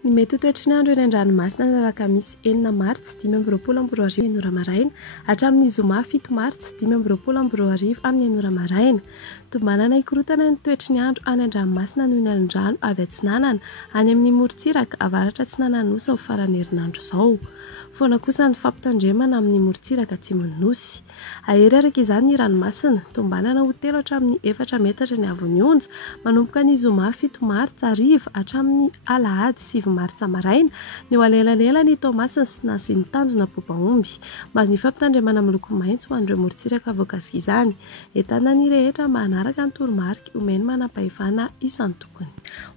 Ny mety ho toetrin'andro eny an-dranomasina ny alakamisy 9 martsa 5:20 amin'ny ora maraina hatramin'ny zoma 7 martsa 5:20 amin'ny ora maraina. Tombanana hikorotana ny toetry ny andro any an-dranomasina noho ny alin-drano avy atsinanana any amin'ny morontsiraka avaratra atsinanana nosy ho farany herinandro izao. Foana kosa ny fampitandremana amin'ny morontsiraka atsimony nosy. Ahery araka izany ny ranomasina tombanana ho 3 hatramin'ny 4 metatra ny havon'ny onja manomboka ny zoma 7 martsa hariva hatramin'ny alahady 7 martsa maraina ny eo alelalela ny tomasina sy nasin'ny tanjona bobaomby. Mahazo ny fampitandremana amin'ny loko maitso ho an'ireo morontsiraka voakasika izany. Entana ny rehetra mba hanaraka ny toromarika omeny manam-pahefana isan'ny tokony.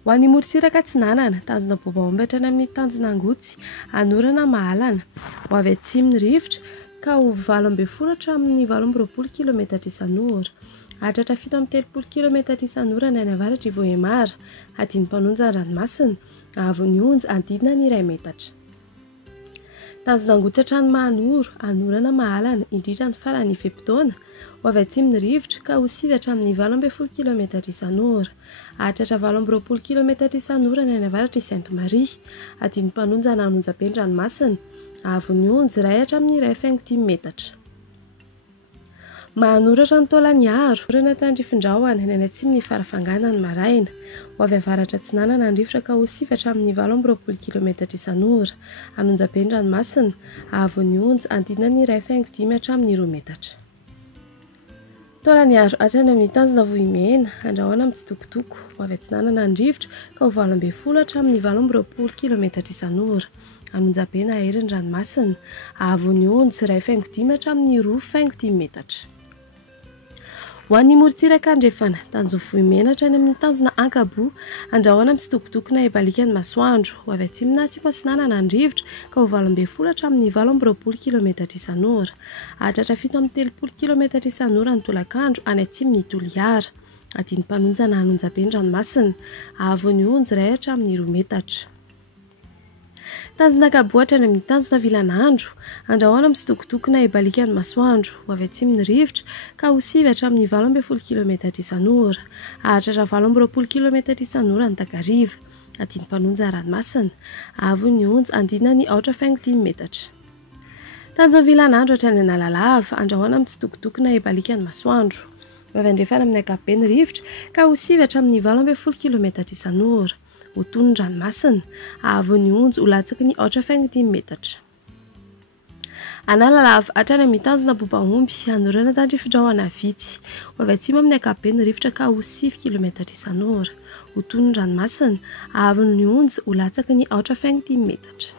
Ho an'ny morontsiraka atsinanana tanjona bobaomby hatrany amin'ny tanjona angotsy anorana mahalana ho avy atsimon'ny rivotra ka ho 8:20 hatramin'ny 8:20 kilometatra isan'ora. Hatratra 7:30 kilometatra isan'ora ny any avaratra i Vohemara. Adiny mpanonja ny ranomasina ahavon'ny onja andidina ny 2 metatra. Tanjona angotsy hatrany Mahanoro anorana mahalana indritra ny farany Ifepitaona ho avy atsimon'ny rivotra ka ho 9 hatramin'ny 8:20 kilometatra isan'ora. Hatratra 8:20 kilometatra isan'ora ny any avaratra i Sainte-Marie. Adiny mpanonja ny Anonjabe ny ranomasina ahavon'ny onja 1 hatramin'ny 1,5 metatra. Mahanoratra ny Taolagnaro rena tandrifindrahoana ny any atsimony farafanganany maraina ho avy avaratra atsinanana ny rivotra ka ho 7 hatramin'ny 8:20 kilometatra isan'ora. Anonjabe ny ranomasina ahavon'ny onja andidina ny 1,5 hatramin'ny 2 metatra. Taolagnaro hatrany amin'ny tanjona Vohimena andrahoana mitsitokotoko ho avy atsinanana ny rivotra ka ho 8:20 hatramin'ny 8:20 kilometatra isan'ora. Anonjabe na ahery ny ranomasina ahavon'ny onja 1,5 hatramin'ny 2,5 metatra. Ho an'ny morontsiraka andrefana tanjona Vohimena hatrany amin'ny tanjona Ankabo andrahoana mitsitokotoko na Ibalikan'ny masoandro ho avy atsimona atsimo atsinanana ny rivotra ka ho 8:20 hatramin'ny 8:20 kilometatra isan'ora. Hatratra 7:30 kilometatra isan'ora ny tolakandro any atsimon'ny Toliara. Adiny mpanonja na Anonjabe ny ranomasina ahavon'ny onja 1 hatramin'ny 2 metatra. Tanjona Kabo hatrany amin'ny tanjona Vilanandro andrahoana mitsitokotoko na Ibalikan'ny masoandro ho avy atsimon'ny rivotra ka ho 9 hatramin'ny 8:20 kilometatra isan'ora. Hatratra 8:20 kilometatra isan'ora ny Takariva. Adiny mpanonja ranomasina ahavon'ny onja andidina ny 8,5 metatra. Tanjona Vilanandro hatrany Analalava andrahoana mitsitokotoko na Ibalikan'ny masoandro ho avy andrefana amin'ny ankapobeny ny rivotra ka ho 9 hatramin'ny 8:20 kilometatra isan'ora. Ho toy ny ranomasina ahavon'ny onja ho latsaky ny 8,5 metatra. Analalava hatrany amin'ny tanjona Bobaomby anorana tandrifindrahoana vitsy ho avy atsimo amin'ny ankapobeny ny rivotra ka ho 7 kilometatra isan'ora. Ho toy ny ranomasina ahavon'ny onja ho latsaky ny 8,5 metatra.